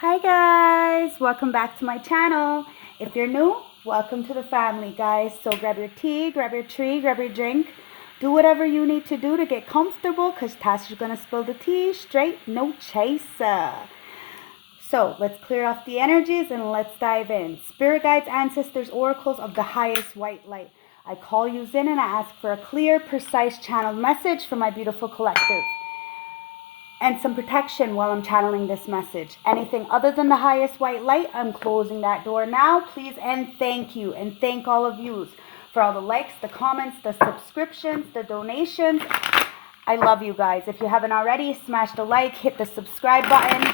Hi guys, welcome back to my channel. If you're new, welcome to the family, guys. So grab your tea, grab your tree, grab your drink. Do whatever you need to do to get comfortable because Tasha's going to spill the tea straight, no chaser. So let's clear off the energies and let's dive in. Spirit guides, ancestors, oracles of the highest white light. I call you in and I ask for a clear, precise channeled message for my beautiful collective. And some protection while I'm channeling this message. Anything other than the highest white light, I'm closing that door now, please, and thank you. And thank all of you for all the likes, the comments, the subscriptions, the donations. I love you guys. If you haven't already, smash the like, hit the subscribe button,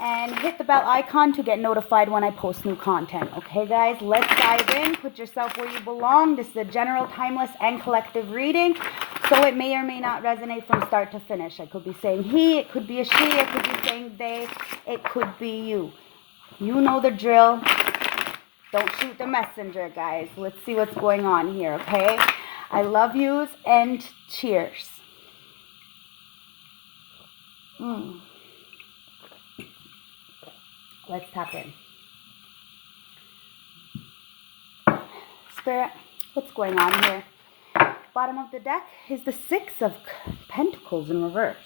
and hit the bell icon to get notified when I post new content. Okay, guys, let's dive in. Put yourself where you belong. This is a general, timeless, and collective reading. So it may or may not resonate from start to finish. I could be saying he, it could be a she, it could be saying they, it could be you. You know the drill. Don't shoot the messenger, guys. Let's see what's going on here, okay? I love yous and cheers. Let's tap in. Spirit, what's going on here? Bottom of the deck is the Six of Pentacles in reverse.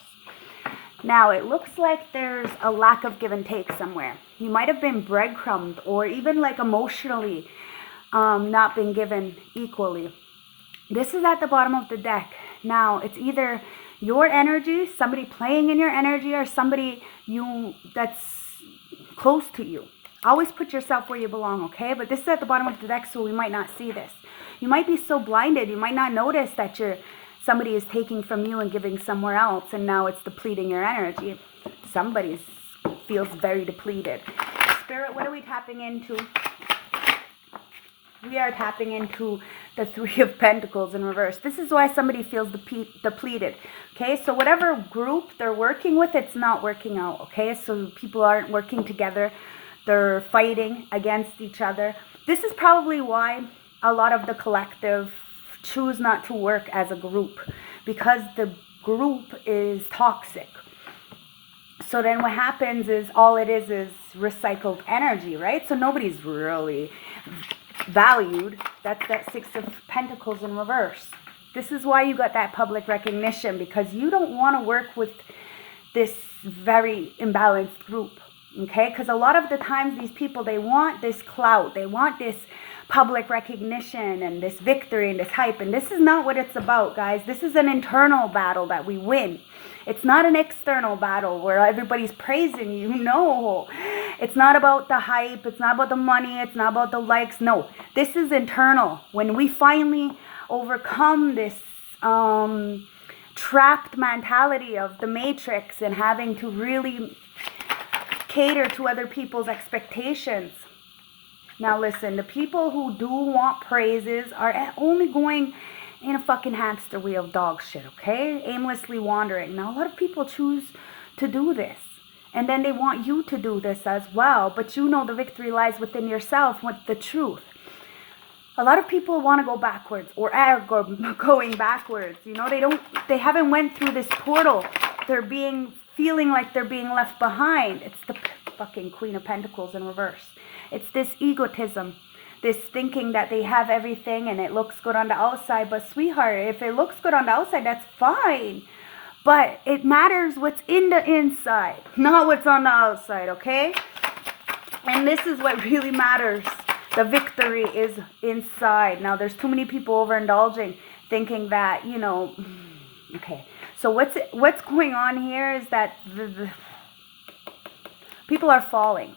Now, it looks like there's a lack of give and take somewhere. You might have been breadcrumbed or even like emotionally not been given equally. This is at the bottom of the deck. Now, it's either your energy, somebody playing in your energy, or somebody that's close to you. Always put yourself where you belong, okay? But this is at the bottom of the deck, so we might not see this. You might be so blinded, you might not notice that somebody is taking from you and giving somewhere else, and now it's depleting your energy. Somebody feels very depleted. Spirit, what are we tapping into? We are tapping into the Three of Pentacles in reverse. This is why somebody feels depleted. Okay, so whatever group they're working with, it's not working out. Okay, so people aren't working together. They're fighting against each other. This is probably why a lot of the collective choose not to work as a group, because the group is toxic. So then what happens is all it is recycled energy, right? So nobody's really valued. That's that Six of Pentacles in reverse. This is why you got that public recognition, because you don't want to work with this very imbalanced group, okay? Because a lot of the times these people, they want this clout, they want this public recognition and this victory and this hype, and this is not what it's about, guys. This is an internal battle that we win. It's not an external battle where everybody's praising you. No, it's not about the hype, it's not about the money, it's not about the likes. No, this is internal. When we finally overcome this trapped mentality of the matrix and having to really cater to other people's expectations. Now listen, the people who do want praises are only going in a fucking hamster wheel of dog shit, okay? Aimlessly wandering. Now a lot of people choose to do this. And then they want you to do this as well. But you know the victory lies within yourself with the truth. A lot of people want to go backwards or are going backwards. You know, they haven't went through this portal. They're feeling like they're being left behind. It's the fucking Queen of Pentacles in reverse. It's this egotism, this thinking that they have everything and it looks good on the outside. But sweetheart, if it looks good on the outside, that's fine. But it matters what's in the inside, not what's on the outside, okay? And this is what really matters. The victory is inside. Now, there's too many people overindulging, thinking that, you know, okay. So what's going on here is that the people are falling.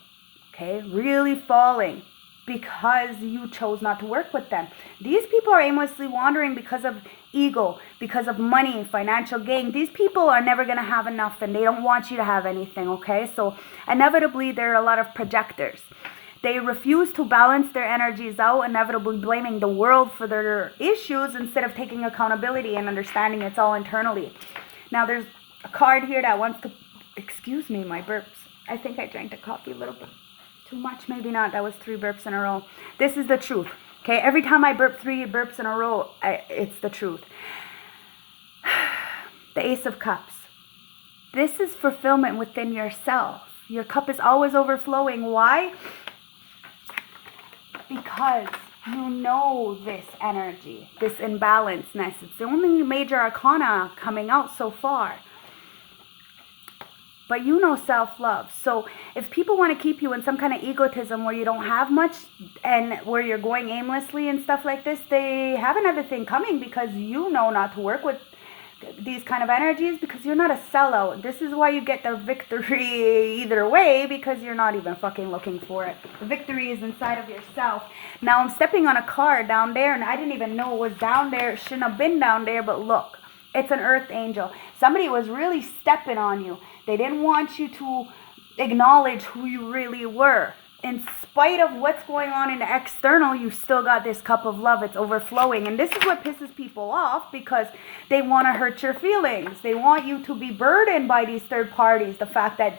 Okay, really falling because you chose not to work with them. These people are aimlessly wandering because of ego, because of money, financial gain. These people are never going to have enough and they don't want you to have anything, okay? So inevitably, there are a lot of projectors. They refuse to balance their energies out, inevitably blaming the world for their issues instead of taking accountability and understanding it's all internally. Now, there's a card here that wants to, excuse me, my burps. I think I drank the coffee a little bit too much, maybe not. That was 3 burps in a row. This is the truth, okay? Every time I burp 3 burps in a row, it's the truth. The Ace of Cups. This is fulfillment within yourself. Your cup is always overflowing. Why? Because you know this energy, this imbalanceness. It's the only major arcana coming out so far. But you know self-love. So if people want to keep you in some kind of egotism where you don't have much and where you're going aimlessly and stuff like this, they have another thing coming, because you know not to work with these kind of energies, because you're not a sellout. This is why you get the victory either way, because you're not even fucking looking for it. The victory is inside of yourself. Now I'm stepping on a car down there, and I didn't even know it was down there. It shouldn't have been down there, but look, it's an earth angel. Somebody was really stepping on you. They didn't want you to acknowledge who you really were. In spite of what's going on in the external, you still got this cup of love. It's overflowing. And this is what pisses people off, because they want to hurt your feelings. They want you to be burdened by these third parties. The fact that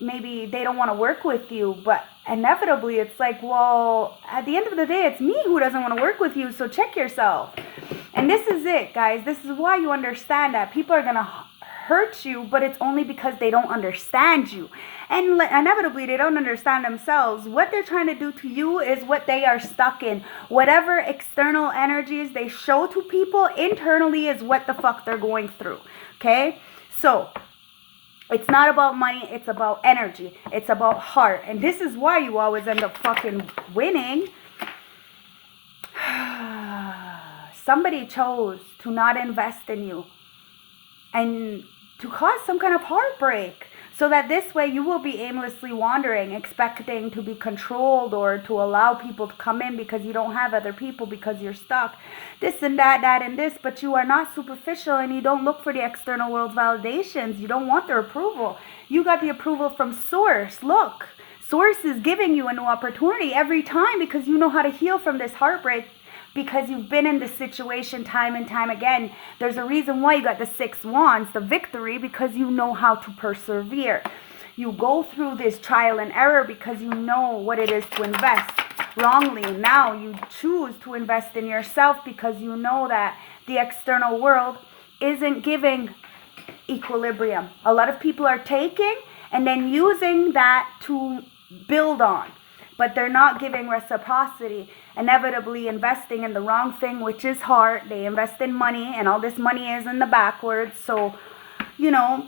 maybe they don't want to work with you. But inevitably, it's like, well, at the end of the day, it's me who doesn't want to work with you. So check yourself. And this is it, guys. This is why you understand that people are going to hurt you, but it's only because they don't understand you. And inevitably, they don't understand themselves. What they're trying to do to you is what they are stuck in. Whatever external energies they show to people, internally is what the fuck they're going through. Okay? So, it's not about money. It's about energy. It's about heart. And this is why you always end up fucking winning. Somebody chose to not invest in you and to cause some kind of heartbreak, so that this way you will be aimlessly wandering, expecting to be controlled or to allow people to come in because you don't have other people, because you're stuck. This and that and this, but you are not superficial, and you don't look for the external world's validations. You don't want their approval. You got the approval from Source. Look, Source is giving you a new opportunity every time, because you know how to heal from this heartbreak, because you've been in this situation time and time again. There's a reason why you got the 6 wands, the victory, because you know how to persevere. You go through this trial and error because you know what it is to invest wrongly. Now you choose to invest in yourself because you know that the external world isn't giving equilibrium. A lot of people are taking and then using that to build on, but they're not giving reciprocity. Inevitably investing in the wrong thing, which is heart. They invest in money, and all this money is in the backwards. So, you know,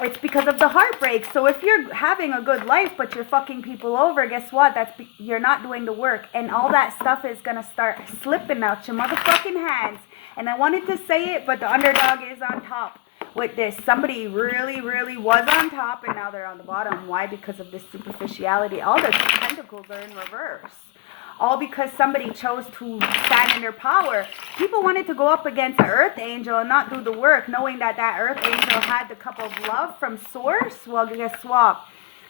it's because of the heartbreak. So if you're having a good life, but you're fucking people over, guess what? You're not doing the work. And all that stuff is going to start slipping out your motherfucking hands. And I wanted to say it, but the underdog is on top with this. Somebody really, really was on top, and now they're on the bottom. Why? Because of this superficiality. All the pentacles are in reverse. All because somebody chose to stand in their power. People wanted to go up against the earth angel and not do the work, knowing that earth angel had the cup of love from Source. Well, guess what?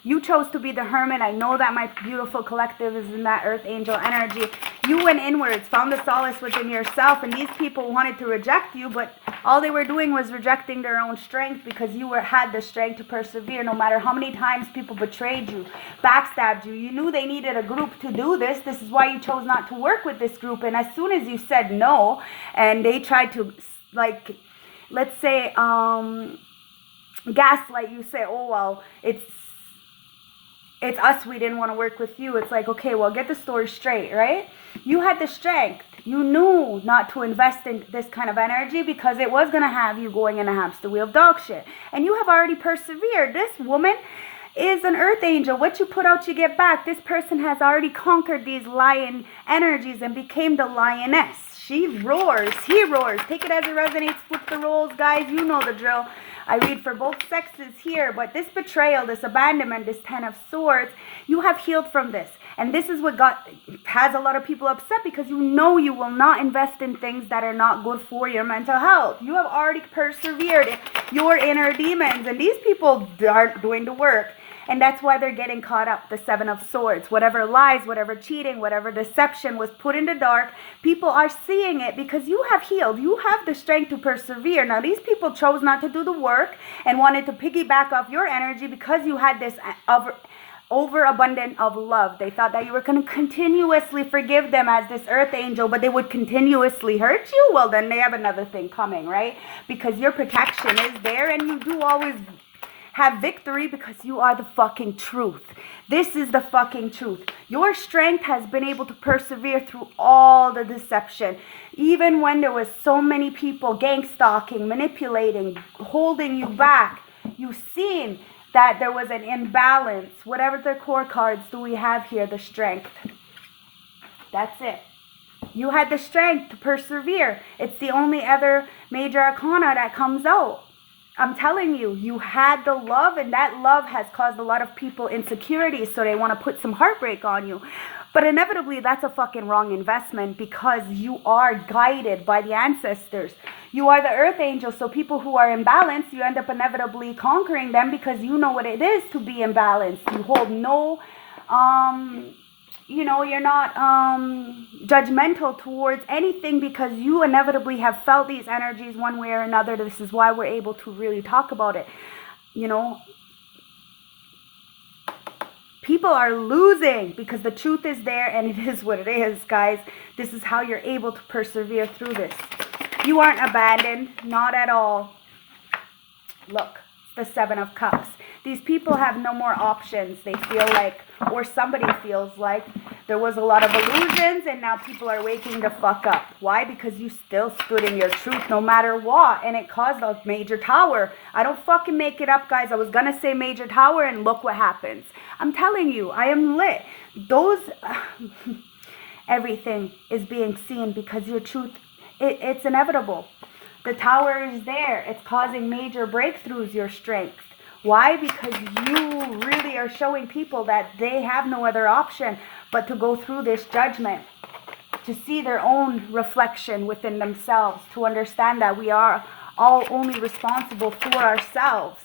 You chose to be the hermit. I know that my beautiful collective is in that earth angel energy. You went inwards, found the solace within yourself, and these people wanted to reject you, but all they were doing was rejecting their own strength, because you had the strength to persevere no matter how many times people betrayed you, backstabbed you. You knew they needed a group to do this. This is why you chose not to work with this group. And as soon as you said no, and they tried to, like, let's say, gaslight you, say, oh, well, it's us, we didn't want to work with you. It's like, okay, well, get the story straight, right? You had the strength. You knew not to invest in this kind of energy because it was going to have you going in a hamster wheel of dog shit. And you have already persevered. This woman is an earth angel. What you put out, you get back. This person has already conquered these lion energies and became the lioness. She roars. He roars. Take it as it resonates. Flip the roles, guys. You know the drill. I read for both sexes here, but this betrayal, this abandonment, this 10 of Swords, you have healed from this. And this is what has a lot of people upset, because you know you will not invest in things that are not good for your mental health. You have already persevered your inner demons, and these people aren't doing the work. And that's why they're getting caught up, the 7 of Swords. Whatever lies, whatever cheating, whatever deception was put in the dark, people are seeing it because you have healed. You have the strength to persevere. Now, these people chose not to do the work and wanted to piggyback off your energy because you had this overabundant of love. They thought that you were going to continuously forgive them as this earth angel, but they would continuously hurt you. Well, then they have another thing coming, right? Because your protection is there, and you do always have victory because you are the fucking truth. This is the fucking truth. Your strength has been able to persevere through all the deception. Even when there was so many people gang stalking, manipulating, holding you back, you've seen that there was an imbalance. Whatever the core cards do we have here, the strength. That's it. You had the strength to persevere. It's the only other major arcana that comes out. I'm telling you, you had the love, and that love has caused a lot of people insecurity, so they want to put some heartbreak on you. But inevitably, that's a fucking wrong investment because you are guided by the ancestors. You are the earth angel, so people who are imbalanced, you end up inevitably conquering them because you know what it is to be imbalanced. You hold no, you're not judgmental towards anything because you inevitably have felt these energies one way or another. This is why we're able to really talk about it. People are losing because the truth is there, and it is what it is, guys. This is how you're able to persevere through this. You aren't abandoned, not at all. Look, the Seven of Cups. These people have no more options. They feel like, or somebody feels like, there was a lot of illusions and now people are waking the fuck up. Why? Because you still stood in your truth no matter what, and it caused a major tower. I don't fucking make it up, guys. I was gonna say major tower and look what happens. I'm telling you, I am lit. Everything is being seen because your truth, it's inevitable. The tower is there. It's causing major breakthroughs, your strength. Why? Because you really are showing people that they have no other option but to go through this judgment, to see their own reflection within themselves, to understand that we are all only responsible for ourselves.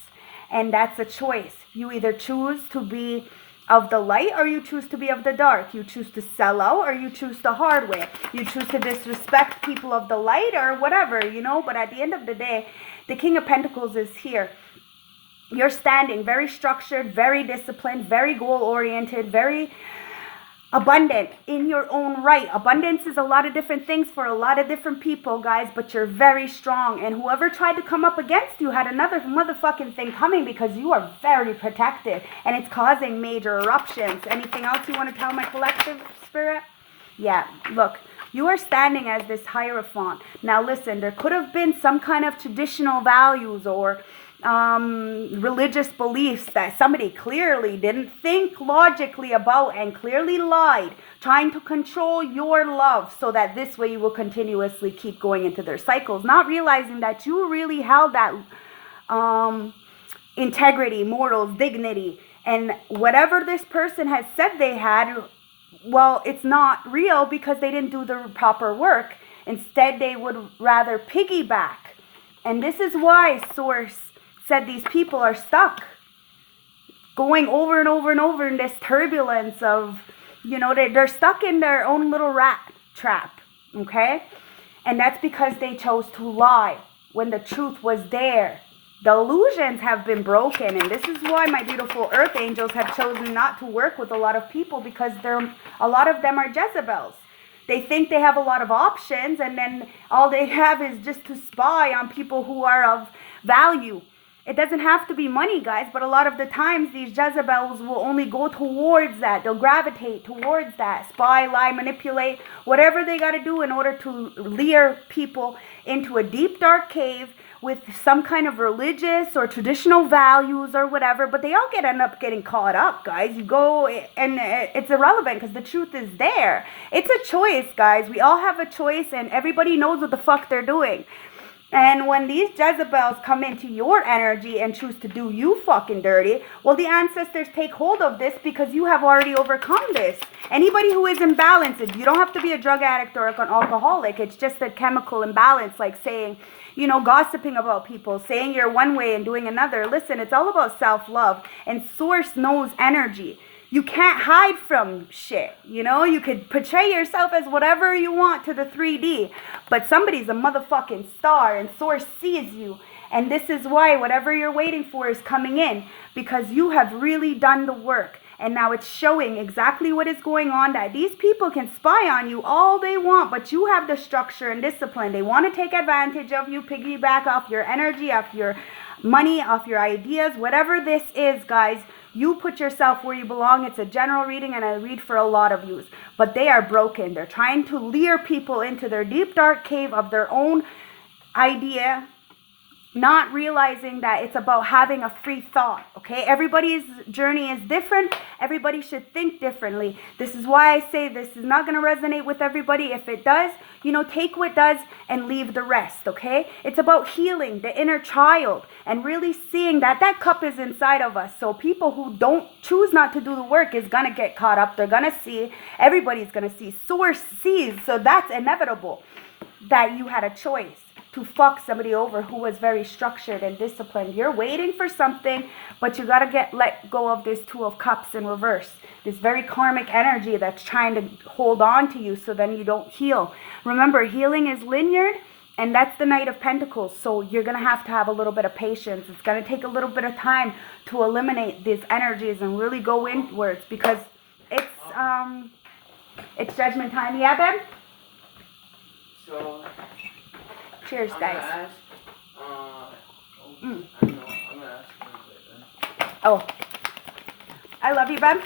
And that's a choice. You either choose to be of the light or you choose to be of the dark. You choose to sell out or you choose the hard way. You choose to disrespect people of the light or whatever, But at the end of the day, the King of Pentacles is here. You're standing very structured, very disciplined, very goal-oriented, very abundant in your own right. Abundance is a lot of different things for a lot of different people, guys, but you're very strong. And whoever tried to come up against you had another motherfucking thing coming because you are very protected and it's causing major eruptions. Anything else you want to tell my collective spirit? Yeah, look. You are standing as this Hierophant. Now listen, there could have been some kind of traditional values or religious beliefs that somebody clearly didn't think logically about and clearly lied, trying to control your love so that this way you will continuously keep going into their cycles, not realizing that you really held that integrity, morals, dignity, and whatever this person has said they had, well, it's not real because they didn't do the proper work. Instead, they would rather piggyback. And this is why Source said these people are stuck, going over and over and over in this turbulence of, they're stuck in their own little rat trap, okay? And that's because they chose to lie when the truth was there. The illusions have been broken, and this is why my beautiful earth angels have chosen not to work with a lot of people because a lot of them are Jezebels. They think they have a lot of options, and then all they have is just to spy on people who are of value. It doesn't have to be money, guys, but a lot of the times these Jezebels will only go towards that. They'll gravitate towards that. Spy, lie, manipulate, whatever they got to do in order to lure people into a deep, dark cave with some kind of religious or traditional values or whatever, but they all end up getting caught up, guys. You go, and it's irrelevant because the truth is there. It's a choice, guys. We all have a choice, and everybody knows what the fuck they're doing. And when these Jezebels come into your energy and choose to do you fucking dirty, well, the ancestors take hold of this because you have already overcome this. Anybody who is imbalanced, you don't have to be a drug addict or an alcoholic. It's just a chemical imbalance, like saying, gossiping about people, saying you're one way and doing another. Listen, it's all about self-love, and Source knows energy. You can't hide from shit, You could portray yourself as whatever you want to the 3D, but somebody's a motherfucking star, and Source sees you. And this is why whatever you're waiting for is coming in, because you have really done the work. And now it's showing exactly what is going on, that these people can spy on you all they want, but you have the structure and discipline. They want to take advantage of you, piggyback off your energy, off your money, off your ideas, whatever this is, guys. You put yourself where you belong. It's a general reading, and I read for a lot of you. But they are broken. They're trying to lure people into their deep, dark cave of their own idea, not realizing that it's about having a free thought, okay? Everybody's journey is different. Everybody should think differently. This is why I say this is not going to resonate with everybody. If it does, take what does and leave the rest, okay? It's about healing the inner child and really seeing that that cup is inside of us. So people who don't choose not to do the work is going to get caught up. They're going to see, everybody's going to see. Source sees, so that's inevitable that you had a choice to fuck somebody over who was very structured and disciplined. You're waiting for something, but you gotta let go of this Two of Cups in reverse. This very karmic energy that's trying to hold on to you so then you don't heal. Remember, healing is linear, and that's the Knight of Pentacles. So you're gonna have a little bit of patience. It's gonna take a little bit of time to eliminate these energies and really go inwards, because it's judgment time. Yeah, babe? So cheers, guys. Oh, I love you, babe.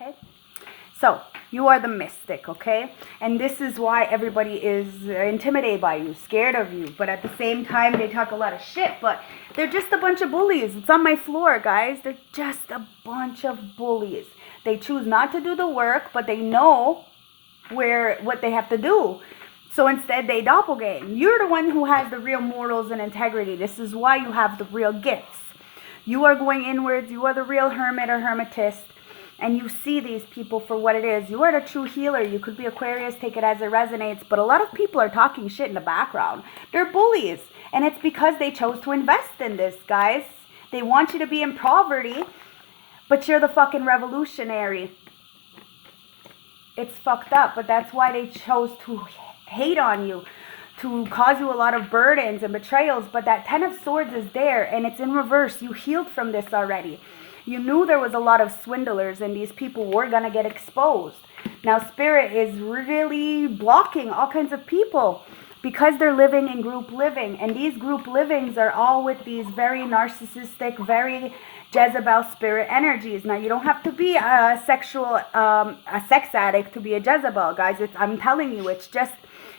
Okay, so you are the mystic, okay? And this is why everybody is intimidated by you, scared of you. But at the same time, they talk a lot of shit, but they're just a bunch of bullies. It's on my floor, guys. They're just a bunch of bullies. They choose not to do the work, but they know what they have to do. So instead, they doppelgang. You're the one who has the real morals and integrity. This is why you have the real gifts. You are going inwards. You are the real hermit or hermetist. And you see these people for what it is. You are the true healer. You could be Aquarius, take it as it resonates. But a lot of people are talking shit in the background. They're bullies. And it's because they chose to invest in this, guys. They want you to be in poverty. But you're the fucking revolutionary. It's fucked up, but that's why they chose to hate on you, to cause you a lot of burdens and betrayals. But that Ten of Swords is there, and it's in reverse. You healed from this already. You knew there was a lot of swindlers, and these people were going to get exposed. Now, Spirit is really blocking all kinds of people because they're living in group living. And these group livings are all with these very narcissistic, very Jezebel spirit energies. Now, you don't have to be a sex addict to be a Jezebel, guys. I'm telling you, it's just,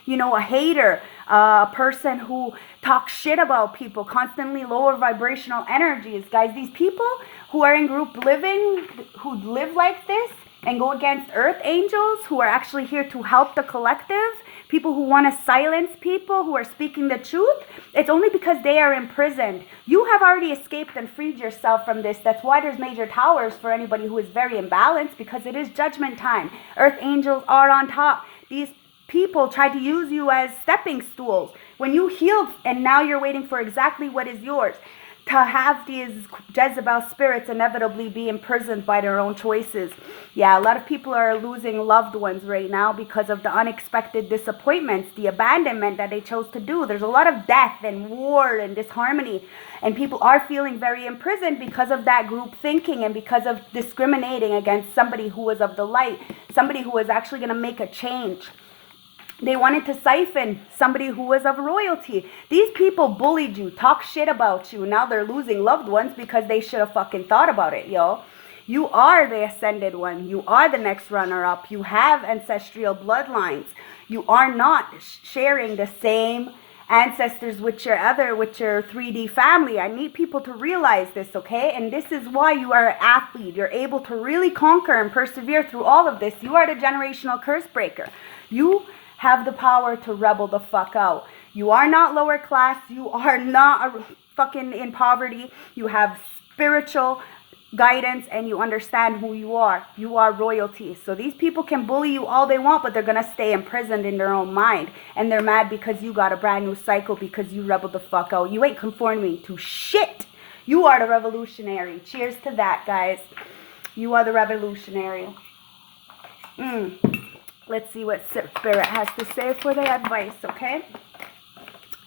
a hater, a person who talks shit about people, constantly lower vibrational energies. Guys, these people who are in group living, who live like this and go against earth angels, who are actually here to help the collective, people who want to silence people who are speaking the truth, it's only because they are imprisoned. You have already escaped and freed yourself from this. That's why there's major towers for anybody who is very imbalanced, because it is judgment time. Earth angels are on top. These people tried to use you as stepping stools. When you healed and now you're waiting for exactly what is yours, to have these Jezebel spirits inevitably be imprisoned by their own choices. Yeah, a lot of people are losing loved ones right now because of the unexpected disappointments, the abandonment that they chose to do. There's a lot of death and war and disharmony, and people are feeling very imprisoned because of that group thinking and because of discriminating against somebody who was of the light, somebody who was actually going to make a change. They wanted to siphon somebody who was of royalty. These people bullied you, talk shit about you. Now they're losing loved ones because they should have fucking thought about it, yo. You are the ascended one. You are the next runner-up. You have ancestral bloodlines. You are not sharing the same ancestors with your 3D family. I need people to realize this, okay? And this is why you are an athlete. You're able to really conquer and persevere through all of this. You are the generational curse breaker. You have the power to rebel the fuck out. You are not lower class. You are not fucking in poverty. You have spiritual guidance and you understand who you are. You are royalty. So these people can bully you all they want, but they're going to stay imprisoned in their own mind. And they're mad because you got a brand new cycle, because you rebelled the fuck out. You ain't conforming to shit. You are the revolutionary. Cheers to that, guys. You are the revolutionary. Let's see what Spirit has to say for the advice, okay?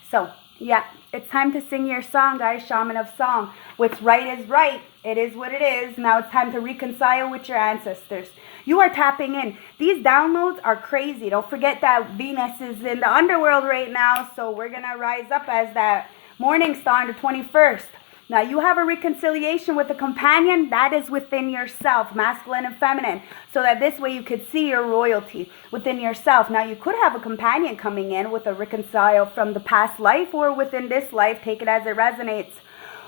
So, yeah, it's time to sing your song, guys, Shaman of Song. What's right is right. It is what it is. Now it's time to reconcile with your ancestors. You are tapping in. These downloads are crazy. Don't forget that Venus is in the underworld right now, so we're going to rise up as that morning star on the 21st. Now, you have a reconciliation with a companion that is within yourself, masculine and feminine, so that this way you could see your royalty within yourself. Now, you could have a companion coming in with a reconcile from the past life or within this life. Take it as it resonates.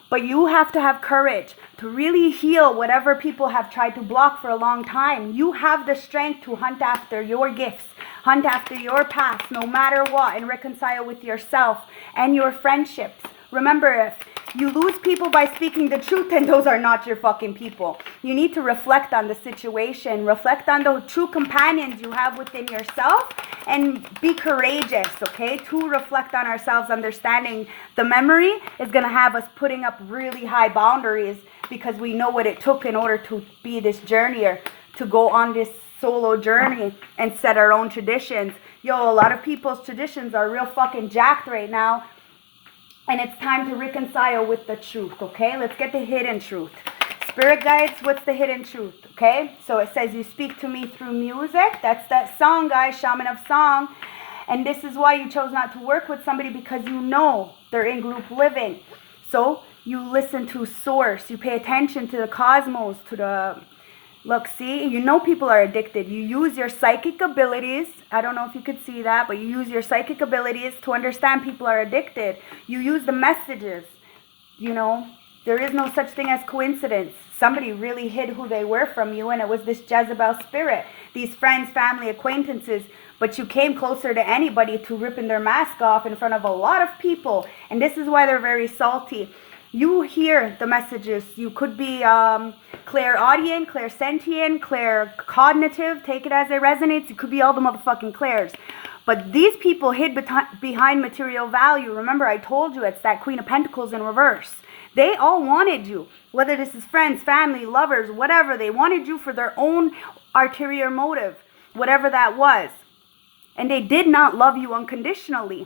But you have to have courage to really heal whatever people have tried to block for a long time. You have the strength to hunt after your gifts, hunt after your path, no matter what, and reconcile with yourself and your friendships. Remember, if you lose people by speaking the truth, then those are not your fucking people. You need to reflect on the situation, reflect on the true companions you have within yourself, and be courageous, okay? To reflect on ourselves, understanding the memory is going to have us putting up really high boundaries because we know what it took in order to be this journeyer, to go on this solo journey and set our own traditions. Yo, a lot of people's traditions are real fucking jacked right now. And it's time to reconcile with the truth, okay? Let's get the hidden truth. Spirit guides, what's the hidden truth, okay? So it says, you speak to me through music. That's that song, guys, Shaman of Song. And this is why you chose not to work with somebody, because you know they're in group living. So you listen to source. You pay attention to the cosmos, to the... Look, see, you know people are addicted. You use your psychic abilities. I don't know if you could see that, but you use your psychic abilities to understand people are addicted. You use the messages. You know, there is no such thing as coincidence. Somebody really hid who they were from you, and it was this Jezebel spirit. These friends, family, acquaintances, but you came closer to anybody to ripping their mask off in front of a lot of people. And this is why they're very salty. You hear the messages. You could be clairaudient, clairsentient, claircognitive. Take it as it resonates. You could be all the motherfucking clairs. But these people hid behind material value. Remember, I told you it's that Queen of Pentacles in reverse. They all wanted you. Whether this is friends, family, lovers, whatever. They wanted you for their own ulterior motive. Whatever that was. And they did not love you unconditionally.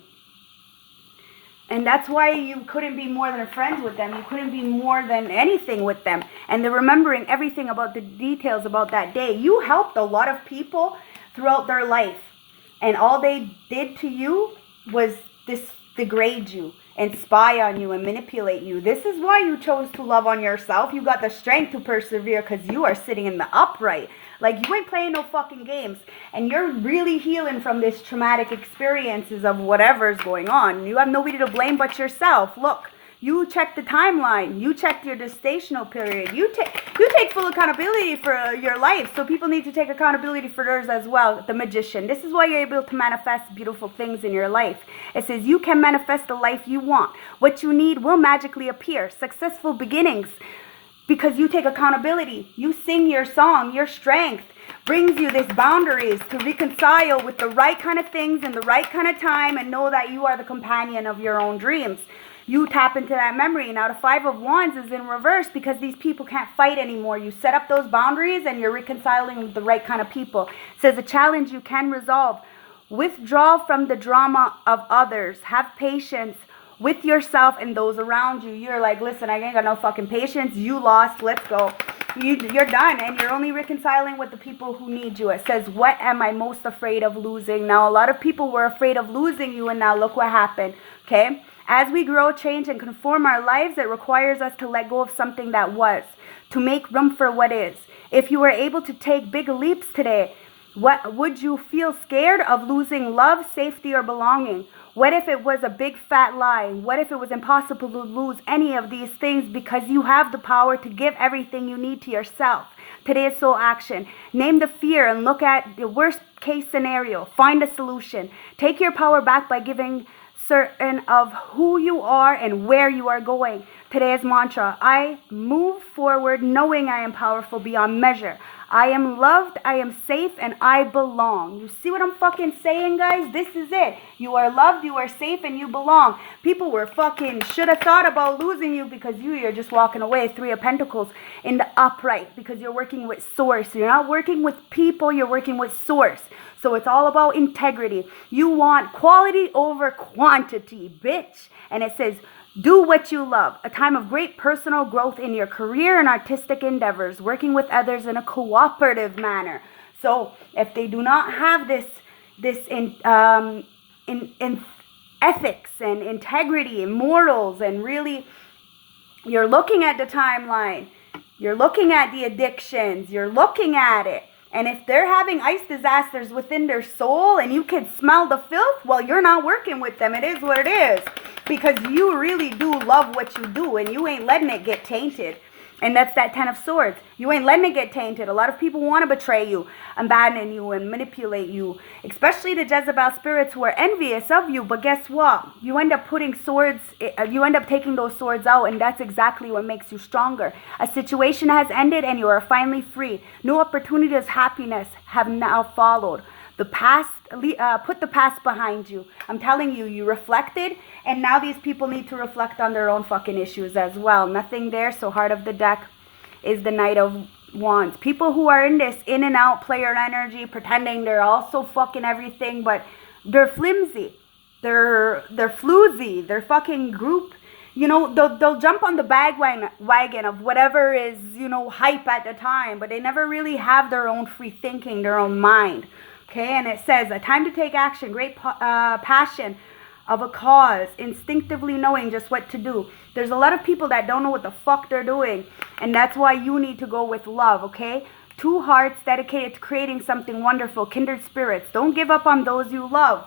And that's why you couldn't be more than friends with them. You couldn't be more than anything with them. And they're remembering everything about the details about that day. You helped a lot of people throughout their life. And all they did to you was degrade you and spy on you and manipulate you. This is why you chose to love on yourself. You got the strength to persevere because you are sitting in the upright. Like, you ain't playing no fucking games. And you're really healing from this traumatic experiences of whatever's going on. You have nobody to blame but yourself. Look, you check the timeline. You check your gestational period. You take full accountability for your life. So people need to take accountability for theirs as well. The Magician. This is why you're able to manifest beautiful things in your life. It says you can manifest the life you want. What you need will magically appear. Successful beginnings. Because you take accountability. You sing your song. Your strength brings you these boundaries to reconcile with the right kind of things in the right kind of time and know that you are the companion of your own dreams. You tap into that memory. Now, the Five of Wands is in reverse because these people can't fight anymore. You set up those boundaries and you're reconciling with the right kind of people. It says a challenge you can resolve. Withdraw from the drama of others. Have patience with yourself and those around you. You're like, listen, I ain't got no fucking patience. You lost. Let's go. You're done. And you're only reconciling with the people who need you. It says, what am I most afraid of losing? Now, a lot of people were afraid of losing you, and now look what happened. Okay? As we grow, change, and conform our lives, it requires us to let go of something that was, to make room for what is. If you were able to take big leaps today, what would you feel scared of losing love, safety, or belonging? What if it was a big fat lie? What if it was impossible to lose any of these things because you have the power to give everything you need to yourself? Today is soul action. Name the fear and look at the worst case scenario. Find a solution. Take your power back by giving certain of who you are and where you are going. Today's mantra, I move forward knowing I am powerful beyond measure. I am loved, I am safe, and I belong. You see what I'm fucking saying, guys? This is it. You are loved, you are safe, and you belong. People were fucking should have thought about losing you because you're just walking away. Three of Pentacles in the upright because you're working with source. You're not working with people, you're working with source. So it's all about integrity. You want quality over quantity, bitch. And it says, do what you love. A time of great personal growth in your career and artistic endeavors. Working with others in a cooperative manner. So if they do not have this in ethics and integrity and morals, and really, you're looking at the timeline, you're looking at the addictions, you're looking at it. And if they're having ice disasters within their soul and you can smell the filth, well, you're not working with them. It is what it is. Because you really do love what you do, and you ain't letting it get tainted. And that's that 10 of Swords. You ain't letting it get tainted. A lot of people want to betray you, abandon you, and manipulate you. Especially the Jezebel spirits who are envious of you. But guess what? You end up putting swords, you end up taking those swords out, and that's exactly what makes you stronger. A situation has ended and you are finally free. New opportunities, happiness have now followed. The past, put the past behind you. I'm telling you, you reflected, and now these people need to reflect on their own fucking issues as well. Nothing there, so heart of the deck is the Knight of Wands. People who are in this in and out player energy, pretending they're also fucking everything, but they're flimsy. They're floozy. They're fucking group. You know, they'll jump on the wagon of whatever is, you know, hype at the time, but they never really have their own free thinking, their own mind. Okay, and it says, a time to take action, great passion of a cause, instinctively knowing just what to do. There's a lot of people that don't know what the fuck they're doing, and that's why you need to go with love, okay? Two hearts dedicated to creating something wonderful, kindred spirits. Don't give up on those you love.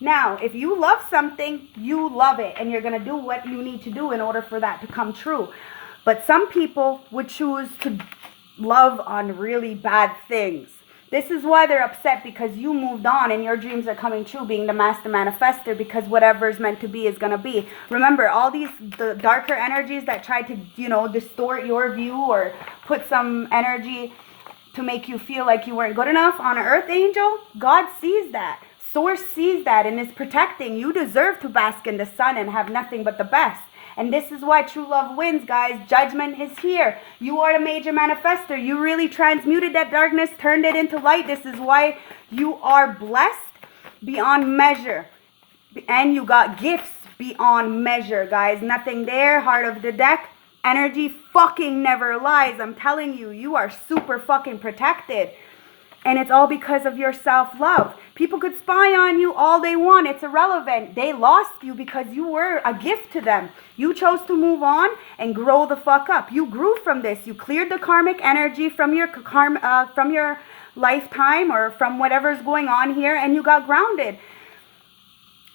Now, if you love something, you love it, and you're going to do what you need to do in order for that to come true. But some people would choose to love on really bad things. This is why they're upset, because you moved on and your dreams are coming true, being the master manifester, because whatever is meant to be is going to be. Remember, all the darker energies that try to, you know, distort your view or put some energy to make you feel like you weren't good enough on an earth angel, God sees that. Source sees that and is protecting. You deserve to bask in the sun and have nothing but the best. And this is why true love wins, guys. Judgment is here. You are a major manifester. You really transmuted that darkness, turned it into light. This is why you are blessed beyond measure. And you got gifts beyond measure, guys. Nothing there. Heart of the deck. Energy fucking never lies. I'm telling you, you are super fucking protected. And it's all because of your self-love. People could spy on you all they want. It's irrelevant. They lost you because you were a gift to them. You chose to move on and grow the fuck up. You grew from this. You cleared the karmic energy from your lifetime or from whatever's going on here, and you got grounded.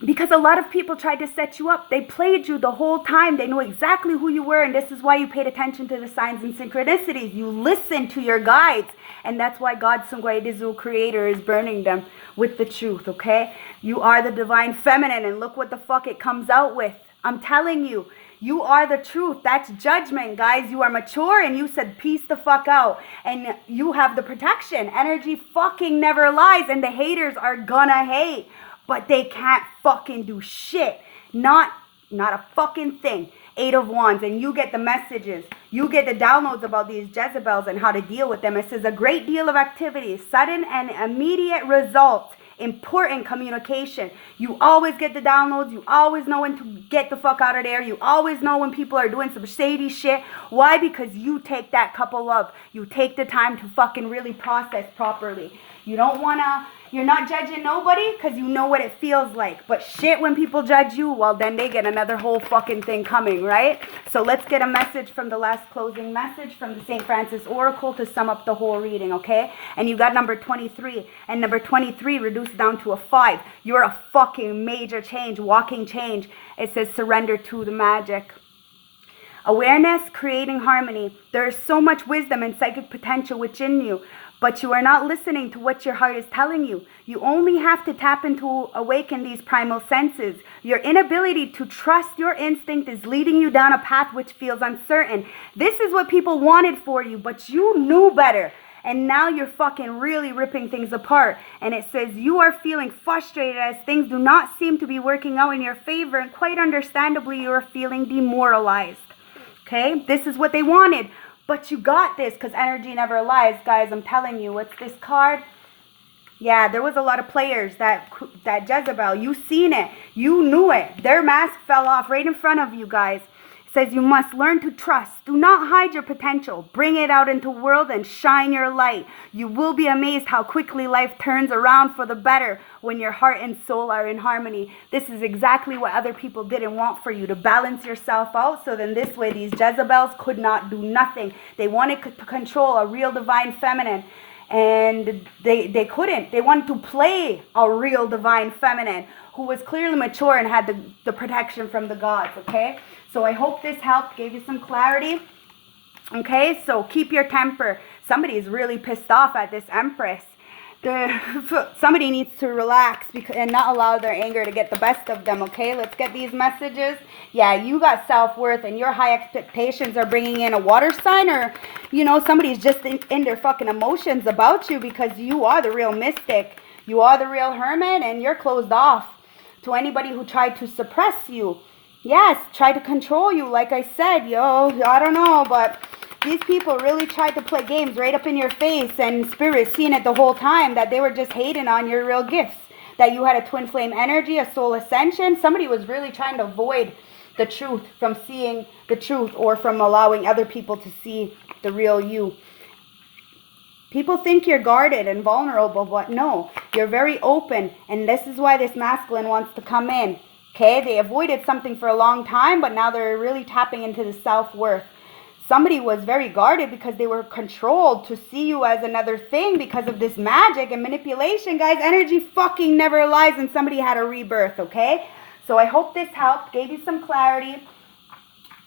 Because a lot of people tried to set you up. They played you the whole time. They knew exactly who you were, and this is why you paid attention to the signs and synchronicities. You listened to your guides, and that's why God Sungwaedizu, creator, is burning them with the truth, okay? You are the divine feminine, and look what the fuck it comes out with. I'm telling you, you are the truth. That's judgment, guys. You are mature, and you said peace the fuck out, and you have the protection. Energy fucking never lies, and the haters are gonna hate. But they can't fucking do shit. Not a fucking thing. 8 of Wands. And you get the messages. You get the downloads about these Jezebels and how to deal with them. It says a great deal of activity. Sudden and immediate results. Important communication. You always get the downloads. You always know when to get the fuck out of there. You always know when people are doing some shady shit. Why? Because you take that cup of love. You take the time to fucking really process properly. You don't want to... You're not judging nobody because you know what it feels like. But shit, when people judge you, well, then they get another whole fucking thing coming, right? So let's get a message from the last closing message from the St. Francis Oracle to sum up the whole reading, okay? And you got number 23. And number 23 reduced down to a 5. You're a fucking major change, walking change. It says surrender to the magic. Awareness, creating harmony. There is so much wisdom and psychic potential within you. But you are not listening to what your heart is telling you. You only have to tap into awaken these primal senses. Your inability to trust your instinct is leading you down a path which feels uncertain. This is what people wanted for you, but you knew better. And now you're fucking really ripping things apart. And it says you are feeling frustrated as things do not seem to be working out in your favor. And quite understandably, you are feeling demoralized. Okay? This is what they wanted. But you got this because energy never lies, guys. I'm telling you. What's this card? Yeah, there was a lot of players that Jezebel. You seen it. You knew it. Their mask fell off right in front of you, guys. It says you must learn to trust. Do not hide your potential. Bring it out into the world and shine your light. You will be amazed how quickly life turns around for the better when your heart and soul are in harmony. This is exactly what other people didn't want for you, to balance yourself out, so then this way these Jezebels could not do nothing. They wanted to control a real divine feminine, and they couldn't. They wanted to play a real divine feminine who was clearly mature and had the protection from the gods, okay? So I hope this helped, gave you some clarity. Okay, so keep your temper. Somebody is really pissed off at this Empress. Somebody needs to relax and not allow their anger to get the best of them, okay? Let's get these messages. Yeah, you got self-worth and your high expectations are bringing in a water sign, or, you know, somebody's just in their fucking emotions about you, because you are the real mystic. You are the real hermit, and you're closed off to anybody who tried to suppress you. Yes, try to control you, like I said, I don't know, but these people really tried to play games right up in your face, and Spirit seen it the whole time, that they were just hating on your real gifts, that you had a twin flame energy, a soul ascension. Somebody was really trying to avoid the truth from seeing the truth, or from allowing other people to see the real you. People think you're guarded and vulnerable, but no, you're very open, and this is why this masculine wants to come in. Okay, they avoided something for a long time, but now they're really tapping into the self-worth. Somebody was very guarded because they were controlled to see you as another thing because of this magic and manipulation. Guys, energy fucking never lies, and somebody had a rebirth, okay? So I hope this helped, gave you some clarity.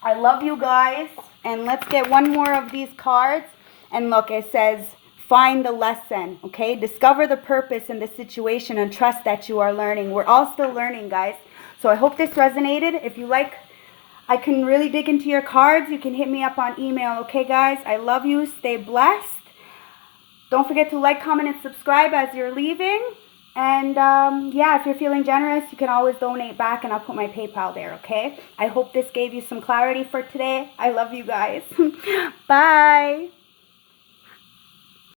I love you guys, and let's get one more of these cards. And look, it says, find the lesson, okay? Discover the purpose in the situation and trust that you are learning. We're all still learning, guys. So I hope this resonated. If you like, I can really dig into your cards. You can hit me up on email, okay, guys? I love you. Stay blessed. Don't forget to like, comment, and subscribe as you're leaving. And, yeah, if you're feeling generous, you can always donate back, and I'll put my PayPal there, okay? I hope this gave you some clarity for today. I love you guys. Bye.